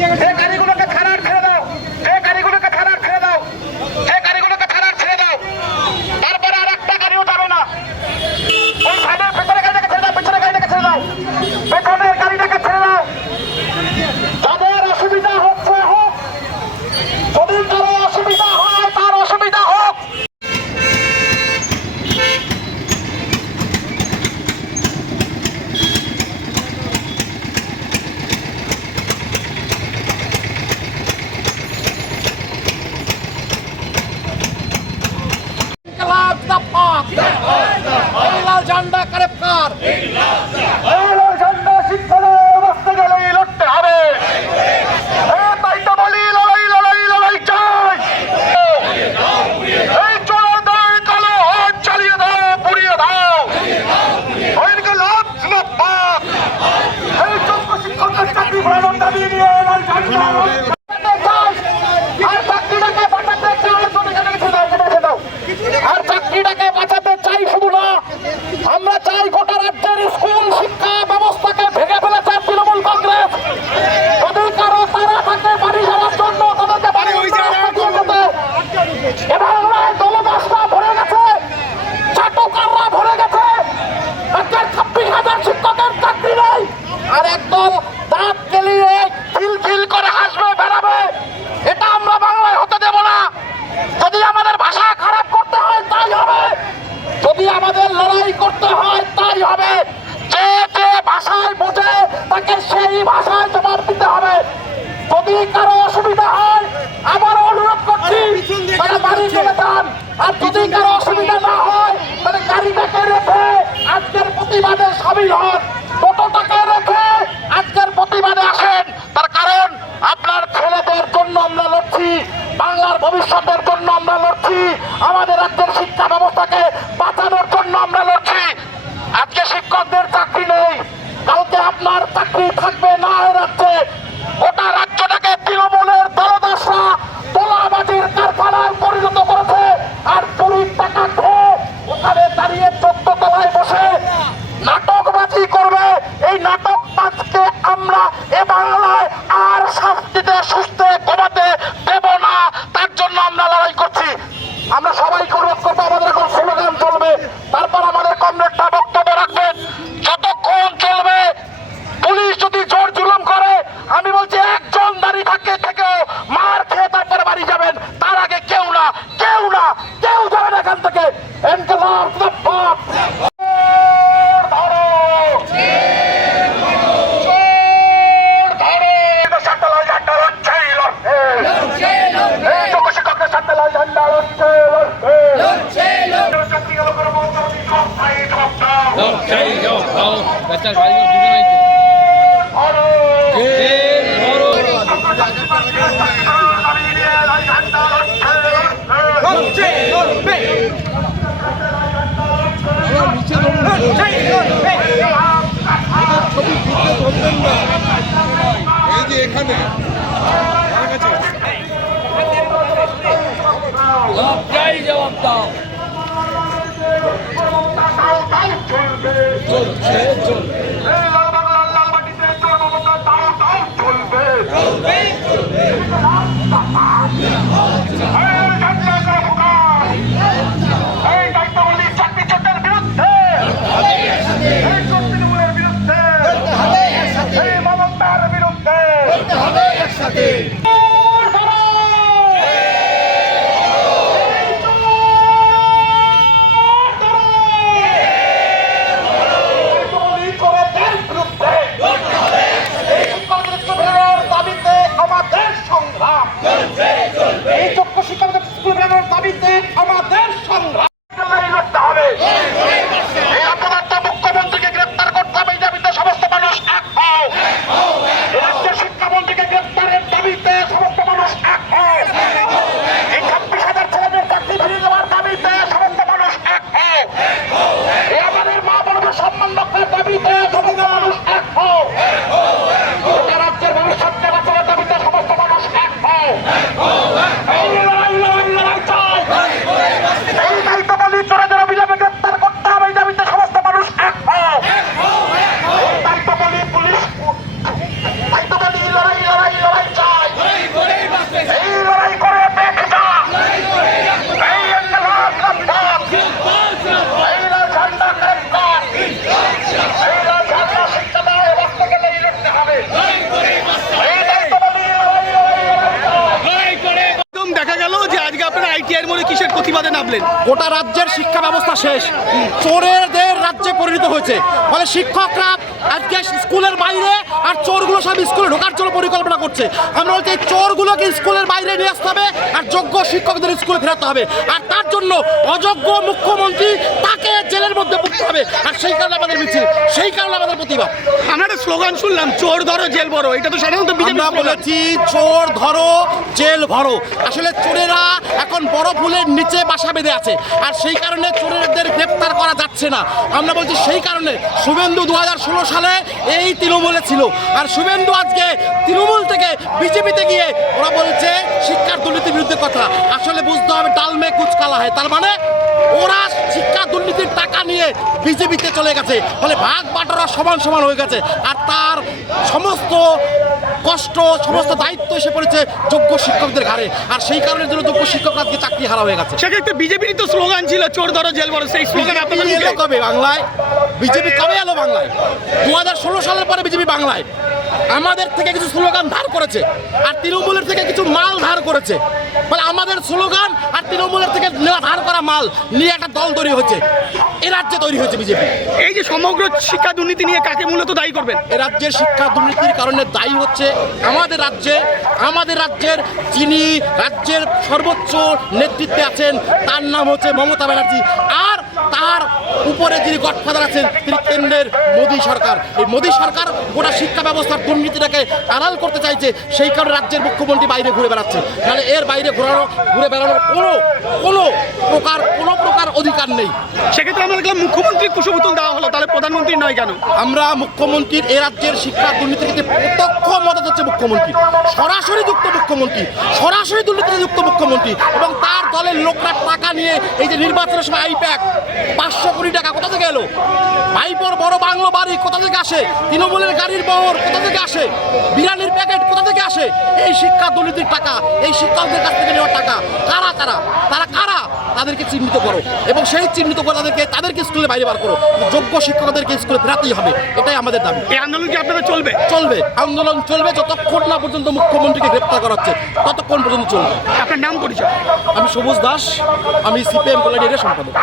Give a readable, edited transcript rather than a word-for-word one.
গাড়িগুলোকে থানার ছেড়ে দাও, এই গাড়িগুলোকে থানার ছেড়ে দাও, এই গাড়িগুলোকে থানার ছেড়ে দাও। তারপরে আর একটা গাড়িও যাবে না। ওই সাইডের পেছনে গাড়িটাকে ছেড়ে দাও, পেছনে গাড়িটাকে ছেড়ে দাও, পেছনের গাড়িটাকে ছেড়ে দাও। যাদের অসুবিধা হচ্ছে হোক, যদি কারো অসুবিধা হয় তার অসুবিধা হোক। লাল ঝান্ডা কারেপ্কার, লাল ঝান্ডা শিক্ষার বসতে গেলেই লড়তে হবে। তাই তো বলি লড়াই লড়াই লড়াই চাই। এই চলে দাও, কালো হাত চালিয়ে দাও, পুড়িয়ে দাও। ওইদিকে লাভ পাক, এই যোগ্য শিক্ষকদের চাকরি ঘোরানোর দাবি নিয়ে লাল ঝান্ডা আর চাকরিটাকে বাঁচাতে চাই, আর চাকরিটাকে বাঁচাতে চাই। শুধু না, আমরা চাই গোটা রাজ্যের স্কুল শিক্ষা ব্যবস্থাকে ভেঙে ফেলেছে তৃণমূল কংগ্রেস। যদি কারো তারা থাকে বাড়ি যাওয়ার জন্য, তাদেরকে বাড়ি বাংলায় দলদাসরা ভরে গেছে, চাটুকাররা ভরে গেছে। 26,000 শিক্ষকের চাকরি নেই, আর একদল দাঁত কেলিয়ে খিলখিল করে হাসবে বেড়াবে। এটা আমরা বাংলায় হতে দেব না। যদি আমাদের ভাষা খারাপ করতে হয় তাই হবে, যদি আমাদের লড়াই করতে হয় তাই হবে। যে যে ভাষায় বোঝে তাকে সেই ভাষায় জবাব দিতে হবে। যদি কারো অসুবিধা হয়, আবার অনুরোধ করছি তারা বাড়ি চলে যান। আর যদি কারো অসুবিধা না হয়, তাহলে গাড়িটাকে রেখে আজকের প্রতিবাদে সামিল হন। টোটোটাকে রেখে আজকের প্রতিবাদে আসেন। তার কারণ আপনার ছেলেদের জন্য আমরা লড়ছি, বাংলার ভবিষ্যতের জন্য আমরা লড়ছি, আমাদের রাজ্যের শিক্ষা ব্যবস্থাকে বাঁচানোর জন্য আমরা লড়ছি। আজকে শিক্ষকদের চাকরি নেই, কালকে আপনার চাকরি থাকবে না। রাজ্যে গোটা রাজ্যটাকে তৃণমূলের দলদাসরা তোলাবাজির কারখানায় পরিণত করেছে। আর চুরির টাকা খেয়ে ওখানে দাঁড়িয়ে 14 তলায় বসে নাটকবাজি করবে। এই নাটকবাজকে আমরা এ বাংলায় আর শাস্তিতে সুস্থে কমাতে দেব না। তার জন্য আমরা লড়াই করছি। আমরা সবাই অনুরোধ করবো, আমাদের এখন স্লোগান চলবে, তারপর আমাদের কমরেডরা বক্তব্য রাখবেন। যতক্ষণ চলবে, পুলিশ যদি জোর জুলুম করে, আমি বলছি একজন দাঁড়িয়ে থাকে থেকেও মার খেয়ে তারপরে বাড়ি যাবেন। তার আগে কেউ না, কেউ না, কেউ যাবেন এখান থেকে। ইনকলাব জিন্দাবাদ। এই যে এখানে জবাব দাও। চলছে চলবে, চাকরি চোটের বিরুদ্ধে, তৃণমূলের বিরুদ্ধে, মমতার বিরুদ্ধে একসাথে। এই যোগ্য শিক্ষকদের স্কুল বেরোনোর দাবিতে আমাদের সংগ্রাম করতে হবে। এই অপরাধ মুখ্যমন্ত্রীকে গ্রেপ্তার করতে হবে। এই দাবিতে সমস্ত মানুষ এক হও। রাজ্যের শিক্ষামন্ত্রীকে গ্রেপ্তারের দাবিতে ভাবলেন? গোটা রাজ্যের শিক্ষা ব্যবস্থা শেষ, চোরেদের রাজ্যে পরিণত হয়েছে। ফলে শিক্ষকরা আজকে স্কুলের বাইরে আর চোরগুলো সব স্কুলে ঢোকার জন্য পরিকল্পনা করছে। আমরা বলছি এই চোরগুলোকে স্কুলের বাইরে নিয়ে আসতে হবে আর যোগ্য শিক্ষকদের স্কুলে ফেরাতে হবে। আর তার জন্য অযোগ্য মুখ্যমন্ত্রী তাকে জেলের মধ্যে পড়তে হবে। আর সেই কারণে আমাদের মিছিল, সেই কারণে আমাদের প্রতিবাদ। আমরা একটা স্লোগান শুনলাম, চোর ধরো জেল ভরো, এটা তো সাধারণত আমরা বলেছি চোর ধরো জেল ভরো। আসলে চোরেরা এখন বড় ফুলের নিচে বাসা বেঁধে আছে, আর সেই কারণে চোরেদের গ্রেপ্তার করা যাচ্ছে না। আমরা বলছি সেই কারণে শুভেন্দু 2016 সালে এই তৃণমূলে ছিল, আর শুভেন্দু আজকে তৃণমূল থেকে বিজেপিতে গিয়ে ওরা বলছে শিক্ষার দুর্নীতির বিরুদ্ধে কথা। আসলে বুঝতে হবে ডাল মে কুচ কালা হয়, তার মানে ওরা শিক্ষা দুর্নীতির টাকা নিয়ে বিজেপিতে চলে গেছে। ফলে ভাগ বাটোয়ারা সমান সমান হয়ে গেছে, আর তার সমস্ত কষ্ট সমস্ত দায়িত্ব এসে পড়েছে যোগ্য শিক্ষকদের ঘাড়ে। আর সেই কারণের জন্য যোগ্য শিক্ষকরা আজকে চাকরি হারা হয়ে গেছে। সেক্ষেত্রে বিজেপির তো স্লোগান ছিল চোর ধরো জেল ভরো, সেই স্লোগান আপনাদের এলো মুখে? কবে বাংলায়? বিজেপি কবে এলো বাংলায়? 2016 সালের পরে বিজেপি বাংলায়। আমাদের থেকে কিছু স্লোগান ধার করেছে আর তৃণমূলের থেকে কিছু মাল ধার করেছে। ফলে আমাদের স্লোগান আর তৃণমূলের থেকে নেওয়া ধার করা মাল নিয়ে একটা দল তৈরি হয়েছে, এ রাজ্যে তৈরি হয়েছে বিজেপি। এই যে সমগ্র শিক্ষা দুর্নীতি নিয়ে কাকে মূলত দায়ী করবেন? এ রাজ্যের শিক্ষা দুর্নীতির কারণে দায়ী হচ্ছে আমাদের রাজ্যের যিনি রাজ্যের সর্বোচ্চ নেতৃত্বে আছেন তার নাম হচ্ছে মমতা ব্যানার্জি, আর তার উপরে যিনি গডফাদার আছেন তিনি কেন্দ্রের মোদী সরকার। এই মোদী সরকার গোটা শিক্ষা ব্যবস্থার দুর্নীতিটাকে আড়াল করতে চাইছে, সেই কারণে রাজ্যের মুখ্যমন্ত্রী বাইরে ঘুরে বেড়াচ্ছে। নাহলে এর বাইরে ঘুরে বেড়ানোর কোনো প্রকার অধিকার নেই। সেক্ষেত্রে আমরা দেখলাম মুখ্যমন্ত্রী কুশপুতুল দেওয়া হলো, তাহলে প্রধানমন্ত্রী নয় কেন? আমরা মুখ্যমন্ত্রীর এ রাজ্যের শিক্ষা দুর্নীতিতে প্রত্যক্ষ মদত হচ্ছে মুখ্যমন্ত্রী, সরাসরি যুক্ত মুখ্যমন্ত্রী, সরাসরি দুর্নীতিতে যুক্ত মুখ্যমন্ত্রী এবং তার দলের লোকরা টাকা নিয়ে এই যে নির্বাচনের সময় আইপ্যাক 500 কোটি টাকা কোথা থেকে এলো? ভাইপোর বড় বাংলো বাড়ি কোথা থেকে আসে? তৃণমূলের গাড়ির বহর কোথা থেকে আসে? বিরিয়ানির প্যাকেট কোথা থেকে আসে? এই শিক্ষা দুর্নীতির টাকা, এই শিক্ষকদের কাছ থেকে নেওয়া টাকা কারা তারা কারা? তাদেরকে চিহ্নিত করো এবং সেই চিহ্নিত করে তাদেরকে স্কুলে বাইরে বার করো। যোগ্য শিক্ষকদেরকে স্কুলে ফেরাতেই হবে, এটাই আমাদের দাবি। এই আন্দোলন কি আপনাদের চলবে? আন্দোলন চলবে যতক্ষণ না পর্যন্ত মুখ্যমন্ত্রীকে গ্রেপ্তার করা হচ্ছে, ততক্ষণ পর্যন্ত চলবে। আপনার নাম পরিচয়? আমি সবুজ দাস, আমি সিপিএম কল্যাণীর সম্পাদক।